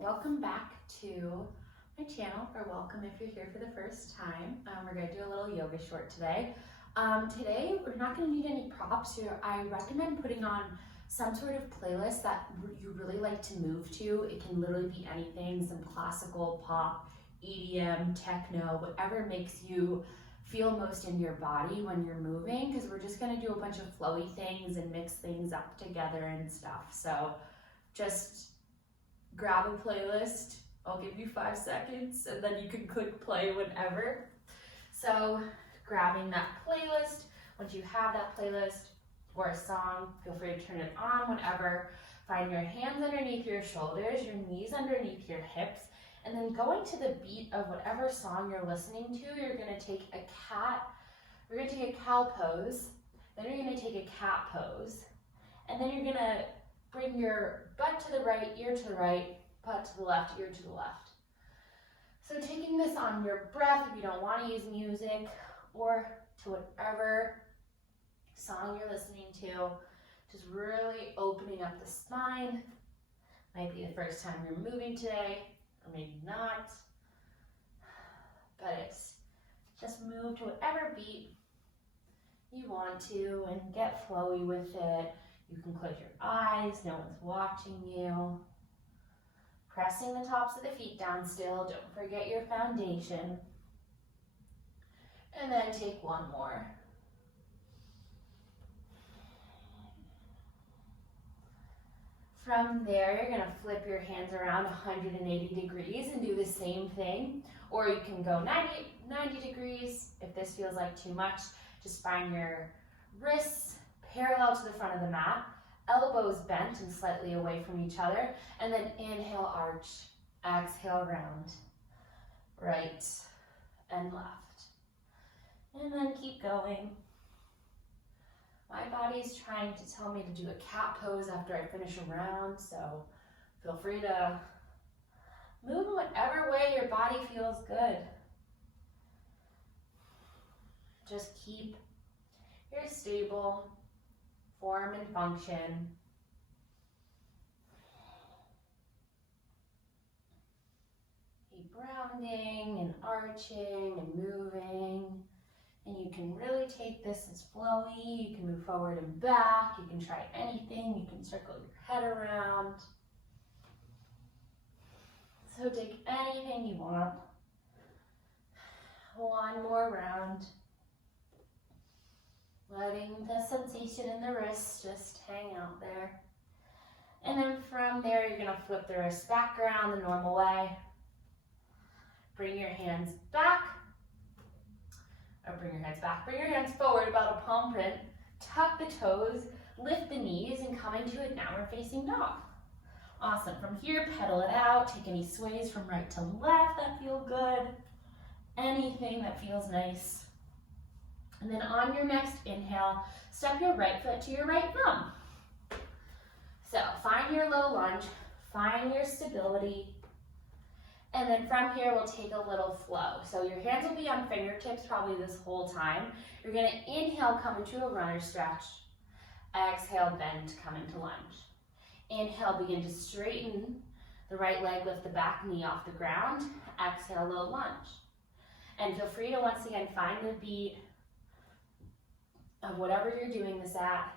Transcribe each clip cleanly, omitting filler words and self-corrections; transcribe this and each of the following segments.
Welcome back to my channel, or welcome if you're here for the first time. We're going to do a little yoga short today. Today we're not going to need any props. I recommend putting on some sort of playlist that you really like to move to. It can literally be anything, some classical, pop, EDM, techno, whatever makes you feel most in your body when you're moving, because we're just going to do a bunch of flowy things and mix things up together and stuff. So just grab a playlist. I'll give you 5 seconds and then you can click play whenever. So grabbing that playlist, once you have that playlist or a song, feel free to turn it on whenever. Find your hands underneath your shoulders, your knees underneath your hips, and then going to the beat of whatever song you're listening to, you're gonna take a cow pose, then you're gonna take a cat pose, and then you're gonna bring your butt to the right, ear to the right, butt to the left, ear to the left. So taking this on your breath, if you don't want to use music, or to whatever song you're listening to, just really opening up the spine. Might be the first time you're moving today, or maybe not, but it's just move to whatever beat you want to and get flowy with it. You can close your eyes, no one's watching you. Pressing the tops of the feet down still, don't forget your foundation. And then take one more. From there, you're gonna flip your hands around 180 degrees and do the same thing. Or you can go 90 degrees. If this feels like too much, just find your wrists parallel to the front of the mat, elbows bent and slightly away from each other, and then inhale, arch, exhale, round, right and left. And then keep going. My body's trying to tell me to do a cat pose after I finish a round, so feel free to move in whatever way your body feels good. Just keep your stable form and function. Keep rounding and arching and moving. And you can really take this as flowy. You can move forward and back. You can try anything. You can circle your head around. So take anything you want. One more round. Letting the sensation in the wrists just hang out there. And then from there, you're gonna flip the wrists back around the normal way. Bring your hands back, bring your hands forward about a palm print. Tuck the toes, lift the knees, and come into a downward facing dog. Awesome. From here, pedal it out. Take any sways from right to left that feel good. Anything that feels nice. And then on your next inhale, step your right foot to your right thumb. So find your low lunge, find your stability, and then from here we'll take a little flow. So your hands will be on fingertips probably this whole time. You're gonna inhale, come into a runner stretch. Exhale, bend, come into lunge. Inhale, begin to straighten the right leg, lift the back knee off the ground. Exhale, low lunge. And feel free to once again find the beat of whatever you're doing this at.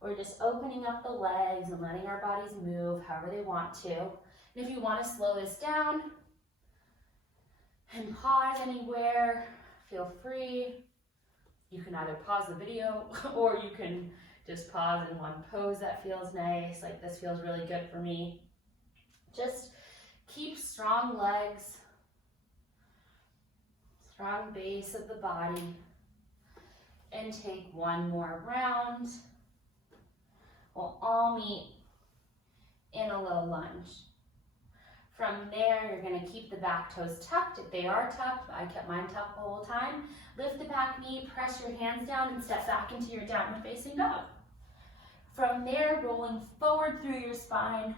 We're just opening up the legs and letting our bodies move however they want to. And if you want to slow this down and pause anywhere, feel free. You can either pause the video or you can just pause in one pose that feels nice. Like this feels really good for me. Just keep strong legs, strong base of the body. And take one more round. We'll all meet in a low lunge. From there, you're gonna keep the back toes tucked. If they are tucked, I kept mine tucked the whole time. Lift the back knee, press your hands down, and step back into your downward facing dog. From there, rolling forward through your spine,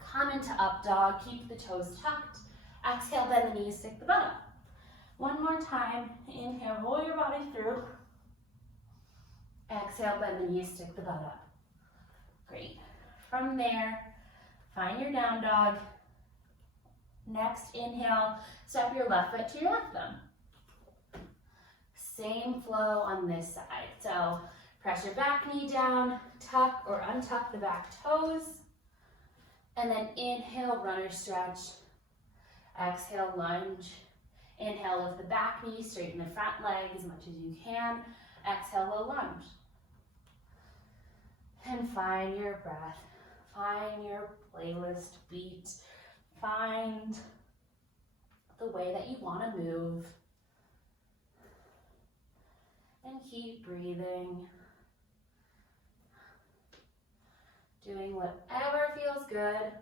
come into up dog, keep the toes tucked. Exhale, bend the knees, stick the butt up. One more time, inhale, roll your body through. Exhale, bend the knees, stick the butt up. Great. From there, Find your down dog. Next inhale, step your left foot to your left thumb. Same flow on this side. So press your back knee down, tuck or untuck the back toes, and then inhale, runner stretch. Exhale, lunge. Inhale, lift the back knee, straighten the front leg as much as you can. Exhale, low lunge. And find your breath. Find your playlist beat. Find the way that you want to move. And keep breathing. Doing whatever feels good.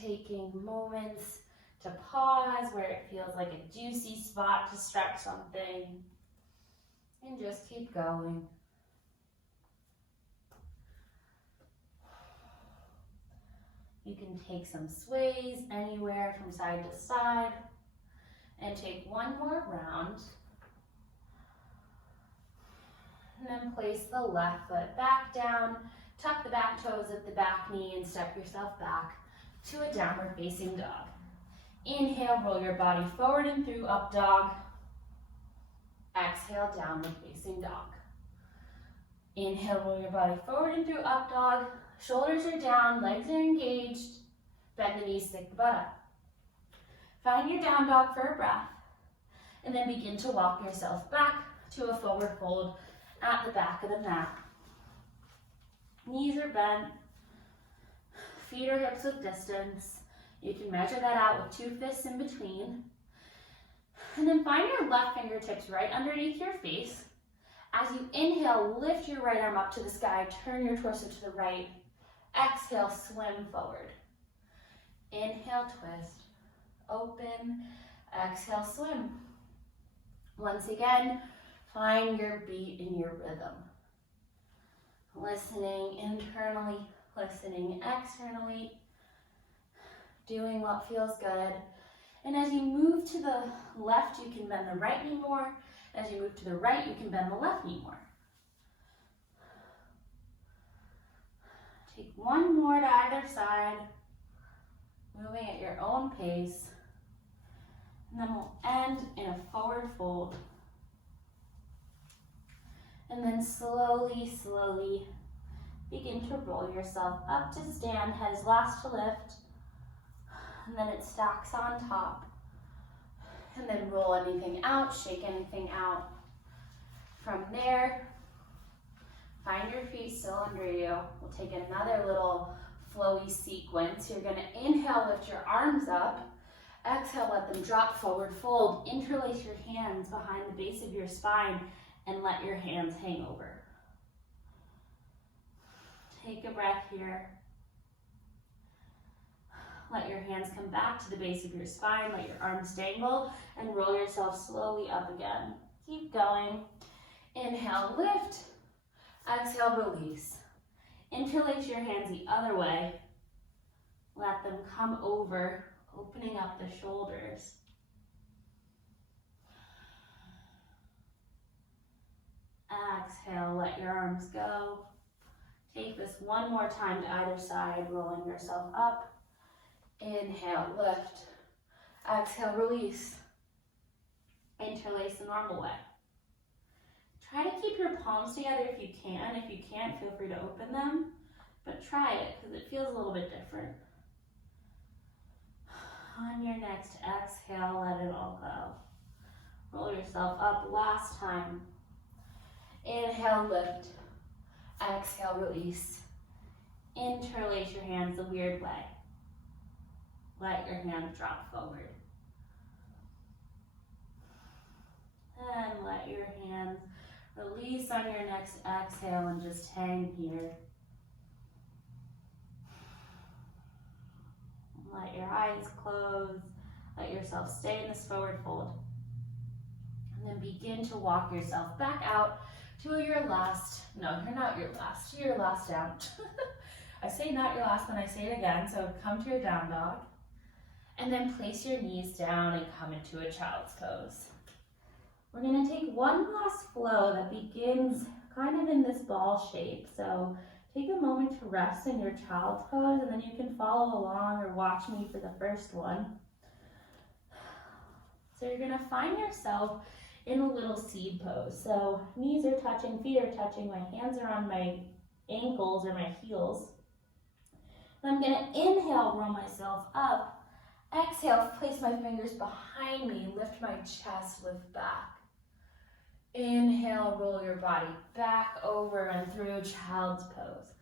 Taking moments to pause where it feels like a juicy spot to stretch something. And just keep going. You can take some sways anywhere from side to side. And take one more round. And then place the left foot back down. Tuck the back toes at the back knee and step yourself back to a downward facing dog. Inhale, roll your body forward and through up dog. Exhale, downward facing dog. Inhale, roll your body forward and through up dog. Shoulders are down, legs are engaged. Bend the knees, stick the butt up. Find your down dog for a breath. And then begin to walk yourself back to a forward fold at the back of the mat. Knees are bent. Feet or hips with distance. You can measure that out with 2 fists in between. And then find your left fingertips right underneath your face. As you inhale, lift your right arm up to the sky, turn your torso to the right. Exhale, swim forward. Inhale, twist. Open. Exhale, swim. Once again, find your beat and your rhythm. Listening internally, listening externally, doing what feels good. And as you move to the left, you can bend the right knee more. As you move to the right, you can bend the left knee more. Take one more to either side, moving at your own pace. And then we'll end in a forward fold. And then slowly, slowly begin to roll yourself up to stand, head is last to lift. And then it stacks on top. And then roll anything out, shake anything out. From there, find your feet still under you. We'll take another little flowy sequence. You're gonna inhale, lift your arms up. Exhale, let them drop forward, fold. Interlace your hands behind the base of your spine and let your hands hang over. Take a breath here. Let your hands come back to the base of your spine, let your arms dangle, and roll yourself slowly up again. Keep going. Inhale, lift. Exhale, release. Interlace your hands the other way. Let them come over, opening up the shoulders. Exhale, let your arms go. Take this one more time to either side, rolling yourself up. Inhale, lift. Exhale, release. Interlace the normal way. Try to keep your palms together if you can. If you can't, feel free to open them, but try it because it feels a little bit different. On your next exhale, let it all go. Roll yourself up last time. Inhale, lift. Exhale, release. Interlace your hands the weird way. Let your hands drop forward. And let your hands release on your next exhale and just hang here. Let your eyes close. Let yourself stay in this forward fold. And then begin to walk yourself back out to your last, no, you're not your last, to your last down. I say not your last when I say it again, so come to your down dog. And then place your knees down and come into a child's pose. We're going to take one last flow that begins kind of in this ball shape. So take a moment to rest in your child's pose, and then you can follow along or watch me for the first one. So you're going to find yourself in a little seed pose. So knees are touching, feet are touching, my hands are on my ankles or my heels. And I'm going to inhale, roll myself up. Exhale, place my fingers behind me, lift my chest, lift back. Inhale, roll your body back over and through child's pose.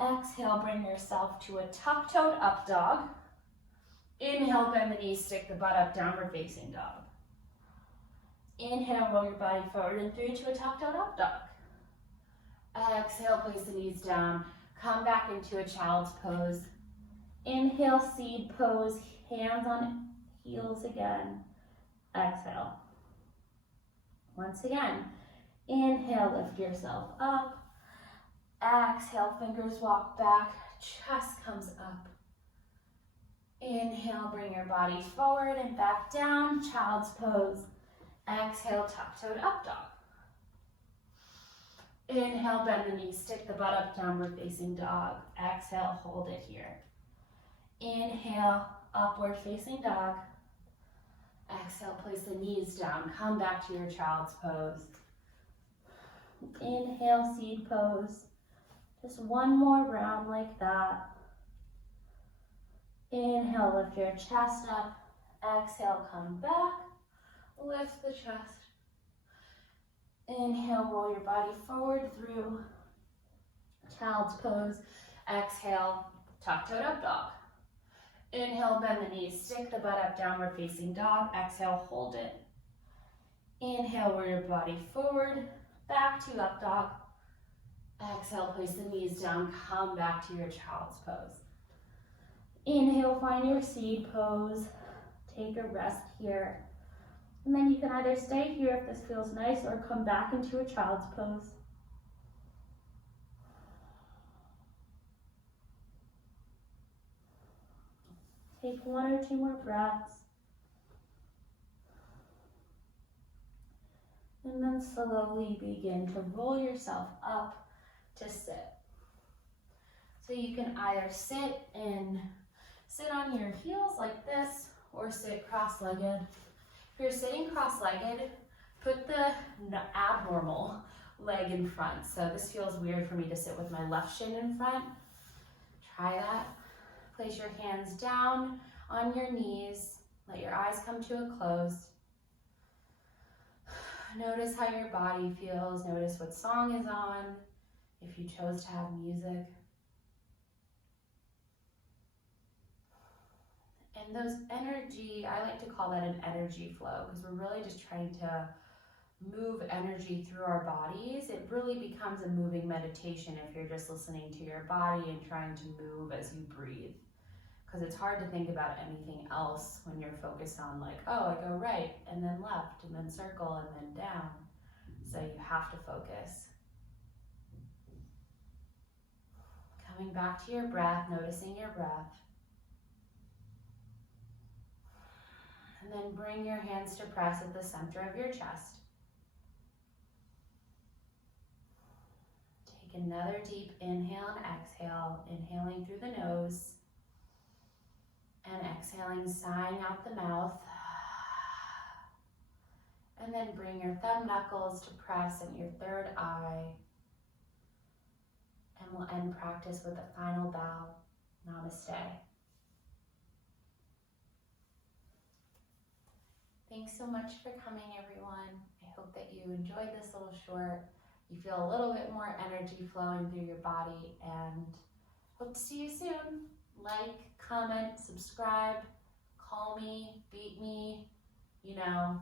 Exhale, bring yourself to a tuck-toed up dog. Inhale, bend the knees, stick the butt up, downward facing dog. Inhale, roll your body forward and through to a tuck-toed up dog. Exhale, place the knees down, come back into a child's pose. Inhale, seed pose, hands on heels again. Exhale. Once again, inhale, lift yourself up. Exhale, fingers walk back, chest comes up. Inhale, bring your body forward and back down, child's pose. Exhale, tuck-toed up dog. Inhale, bend the knees, stick the butt up, downward facing dog. Exhale, hold it here. Inhale, upward facing dog. Exhale, place the knees down, come back to your child's pose. Inhale, seed pose. Just one more round like that. Inhale, lift your chest up. Exhale, come back. Lift the chest. Inhale, roll your body forward through child's pose. Exhale, tuck-toed up dog. Inhale, bend the knees, stick the butt up, downward facing dog. Exhale, hold it. Inhale, roll your body forward, back to up dog. Exhale, place the knees down, come back to your child's pose. Inhale, find your seed pose. Take a rest here. And then you can either stay here if this feels nice or come back into a child's pose. Take one or two more breaths. And then slowly begin to roll yourself up to sit. So you can either sit on your heels like this or sit cross-legged. If you're sitting cross-legged, put the abnormal leg in front. So this feels weird for me to sit with my left shin in front. Try that. Place your hands down on your knees. Let your eyes come to a close. Notice how your body feels. Notice what song is on, if you chose to have music. And those energy, I like to call that an energy flow, because we're really just trying to move energy through our bodies. It really becomes a moving meditation if you're just listening to your body and trying to move as you breathe. Because it's hard to think about anything else when you're focused on like, oh, I go right and then left and then circle and then down. So you have to focus. Coming back to your breath, noticing your breath. And then bring your hands to press at the center of your chest. Take another deep inhale and exhale, inhaling through the nose and exhaling, sighing out the mouth. And then bring your thumb knuckles to press in your third eye. And we'll end practice with a final bow. Namaste. Thanks so much for coming, everyone. I hope that you enjoyed this little short. You feel a little bit more energy flowing through your body, and hope to see you soon. Like, comment, subscribe, call me, beat me, you know.